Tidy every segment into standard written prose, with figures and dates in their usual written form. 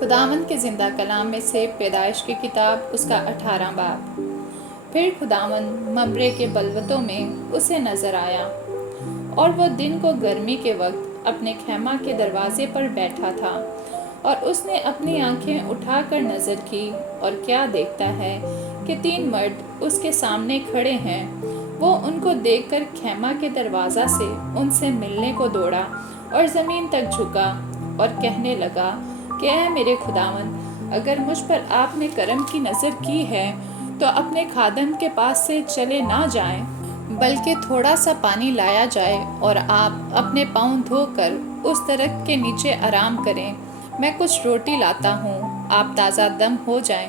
خداوند کے زندہ کلام میں سے پیدائش کی کتاب اس کا 18 باب۔ پھر خداوند مبرے کے بلوتوں میں اسے نظر آیا، اور وہ دن کو گرمی کے وقت اپنے خیمہ کے دروازے پر بیٹھا تھا، اور اس نے اپنی آنکھیں اٹھا کر نظر کی، اور کیا دیکھتا ہے کہ 3 مرد اس کے سامنے کھڑے ہیں۔ وہ ان کو دیکھ کر خیمہ کے دروازہ سے ان سے ملنے کو دوڑا اور زمین تک جھکا اور کہنے لگا کہ اے میرے خداوند، اگر مجھ پر آپ نے کرم کی نظر کی ہے تو اپنے خادم کے پاس سے چلے نہ جائیں، بلکہ تھوڑا سا پانی لایا جائے اور آپ اپنے پاؤں دھو کر اس درخت کے نیچے آرام کریں۔ میں کچھ روٹی لاتا ہوں، آپ تازہ دم ہو جائیں،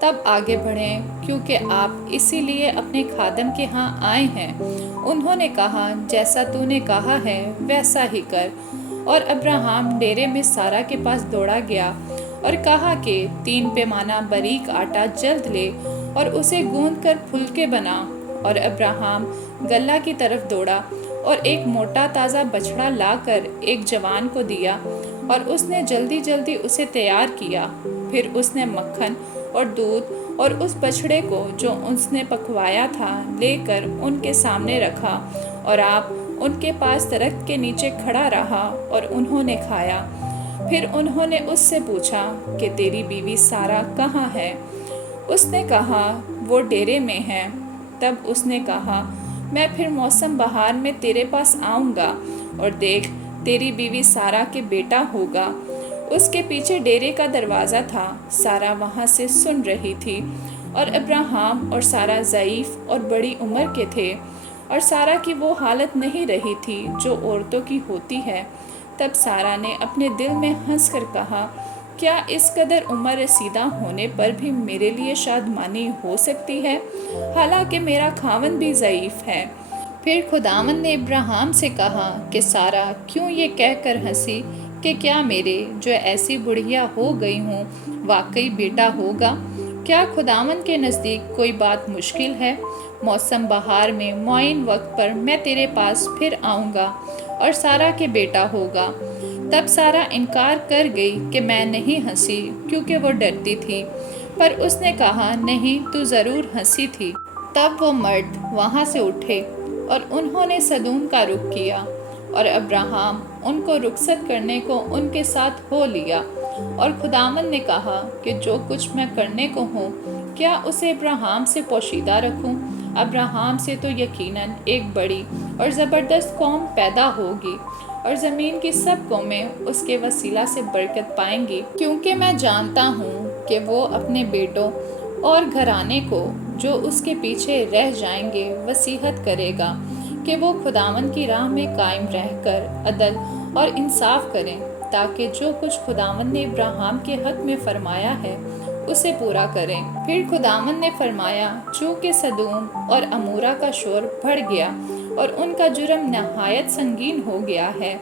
تب آگے بڑھیں، کیونکہ آپ اسی لیے اپنے خادم کے ہاں آئے ہیں۔ انہوں نے کہا، جیسا تو نے کہا ہے ویسا ہی کر۔ اور ابراہیم ڈیرے میں سارا کے پاس دوڑا گیا اور کہا کہ 3 پیمانہ باریک آٹا جلد لے اور اسے گوندھ کر پھلکے بنا۔ اور ابراہیم گلہ کی طرف دوڑا اور ایک موٹا تازہ بچھڑا لا کر ایک جوان کو دیا، اور اس نے جلدی جلدی اسے تیار کیا۔ پھر اس نے مکھن اور دودھ اور اس بچھڑے کو جو اس نے پکوایا تھا لے کر ان کے سامنے رکھا، اور آپ ان کے پاس درخت کے نیچے کھڑا رہا اور انہوں نے کھایا۔ پھر انہوں نے اس سے پوچھا کہ تیری بیوی سارا کہاں ہے؟ اس نے کہا، وہ ڈیرے میں ہے۔ تب اس نے کہا، میں پھر موسم بہار میں تیرے پاس آؤں گا، اور دیکھ تیری بیوی سارا کے بیٹا ہوگا۔ اس کے پیچھے ڈیرے کا دروازہ تھا، سارا وہاں سے سن رہی تھی، اور ابراہیم اور سارا ضعیف اور بڑی عمر کے تھے، اور سارا کی وہ حالت نہیں رہی تھی جو عورتوں کی ہوتی ہے۔ تب سارا نے اپنے دل میں ہنس کر کہا، کیا اس قدر عمر رسیدہ ہونے پر بھی میرے لیے شادمانی ہو سکتی ہے، حالانکہ میرا خاوند بھی ضعیف ہے؟ پھر خداوند نے ابراہیم سے کہا کہ سارا کیوں یہ کہہ کر ہنسی کہ کیا میرے جو ایسی بڑھیا ہو گئی ہوں واقعی بیٹا ہوگا؟ کیا خداوند کے نزدیک کوئی بات مشکل ہے؟ موسم بہار میں معین وقت پر میں تیرے پاس پھر آؤں گا اور سارا کے بیٹا ہوگا۔ تب سارا انکار کر گئی کہ میں نہیں ہنسی، کیونکہ وہ ڈرتی تھی۔ پر اس نے کہا، نہیں، تو ضرور ہنسی تھی۔ تب وہ مرد وہاں سے اٹھے اور انہوں نے سدوم کا رخ کیا، اور ابراہیم ان کو رخصت کرنے کو ان کے ساتھ ہو لیا۔ اور خداوند نے کہا کہ جو کچھ میں کرنے کو ہوں، کیا اسے ابراہیم سے پوشیدہ رکھوں؟ ابراہیم سے تو یقیناً ایک بڑی اور زبردست قوم پیدا ہوگی، اور زمین کی سب قومیں اس کے وسیلہ سے برکت پائیں گی، کیونکہ میں جانتا ہوں کہ وہ اپنے بیٹوں اور گھرانے کو جو اس کے پیچھے رہ جائیں گے وصیت کرے گا کہ وہ خداوند کی راہ میں قائم رہ کر عدل اور انصاف کریں، تاکہ جو کچھ خداوند نے ابراہیم کے حق میں فرمایا ہے اسے پورا کریں۔ پھر خداوند نے فرمایا، چونکہ سدوم اور عمورہ کا شور بڑھ گیا اور ان کا جرم نہایت سنگین ہو گیا ہے،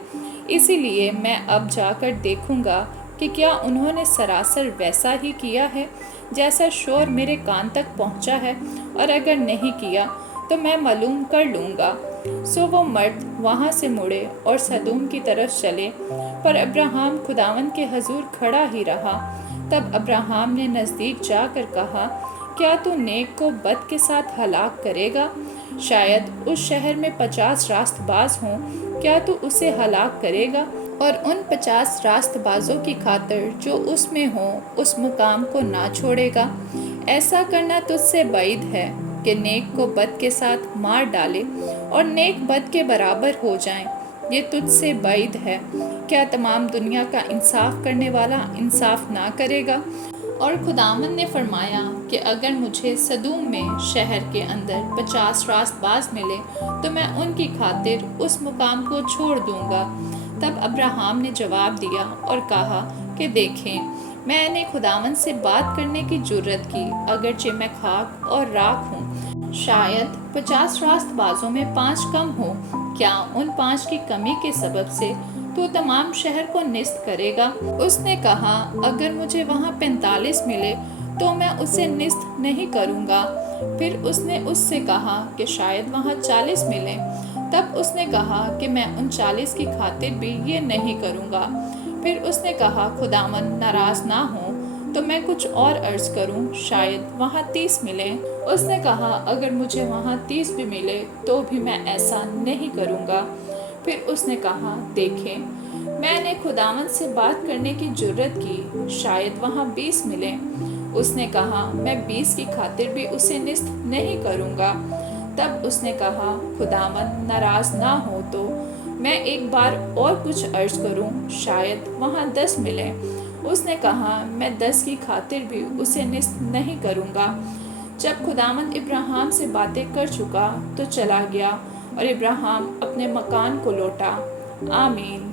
اسی لیے میں اب جا کر دیکھوں گا کہ کیا انہوں نے سراسر ویسا ہی کیا ہے جیسا شور میرے کان تک پہنچا ہے، اور اگر نہیں کیا تو میں معلوم کر لوں گا۔ سو وہ مرد وہاں سے مڑے اور سدوم کی طرف چلے، پر ابراہیم خداوند کے حضور کھڑا ہی رہا۔ تب ابراہیم نے نزدیک جا کر کہا، کیا تو نیک کو بد کے ساتھ ہلاک کرے گا؟ شاید اس شہر میں 50 راست باز ہوں، کیا تو اسے ہلاک کرے گا؟ اور ان 50 راست بازوں کی خاطر جو اس میں ہوں اس مقام کو نہ چھوڑے گا؟ ایسا کرنا تجھ سے بعید ہے کہ نیک کو بد کے ساتھ مار ڈالے اور نیک بد کے برابر ہو جائیں، یہ تجھ سے بعید ہے۔ کیا تمام دنیا کا انصاف کرنے والا انصاف نہ کرے گا؟ اور خداوند نے فرمایا کہ اگر مجھے سدوم میں شہر کے اندر 50 راست باز ملے تو میں ان کی خاطر اس مقام کو چھوڑ دوں گا۔ تب ابراہیم نے جواب دیا اور کہا کہ دیکھیں، میں نے خداوند سے بات کرنے کی جرت کی، اگرچہ میں خاک اور راکھ ہوں۔ شاید 50 راست بازوں میں 5 کم ہو، کیا ان 5 کی کمی کے سبب سے تو تمام شہر کو نیست کرے گا؟ اس نے کہا، اگر مجھے وہاں 45 ملے تو میں اسے نیست نہیں کروں گا۔ پھر اس نے اس سے کہا کہ شاید وہاں 40 ملیں۔ تب اس نے کہا کہ میں ان 40 کی خاطر بھی یہ نہیں کروں گا۔ پھر اس نے کہا خداوند ناراض نہ ہو تو میں کچھ اور عرض کروں، شاید وہاں 30 ملیں۔ اس نے کہا اگر مجھے وہاں 30 بھی ملے تو بھی میں ایسا نہیں کروں گا۔ پھر اس نے کہا دیکھیں میں نے خداوند سے بات کرنے کی جرت کی، شاید وہاں 20 ملیں۔ اس نے کہا میں 20 کی خاطر بھی اسے نصف نہیں کروں گا۔ تب اس نے کہا خداوند ناراض نہ ہو تو میں ایک بار اور کچھ عرض کروں، شاید وہاں 10 ملیں۔ اس نے کہا میں 10 کی خاطر بھی اسے نصف نہیں کروں گا۔ جب خداوند ابراہیم سے باتیں کر چکا تو چلا گیا اور ابراہیم اپنے مکان کو لوٹا۔ آمین۔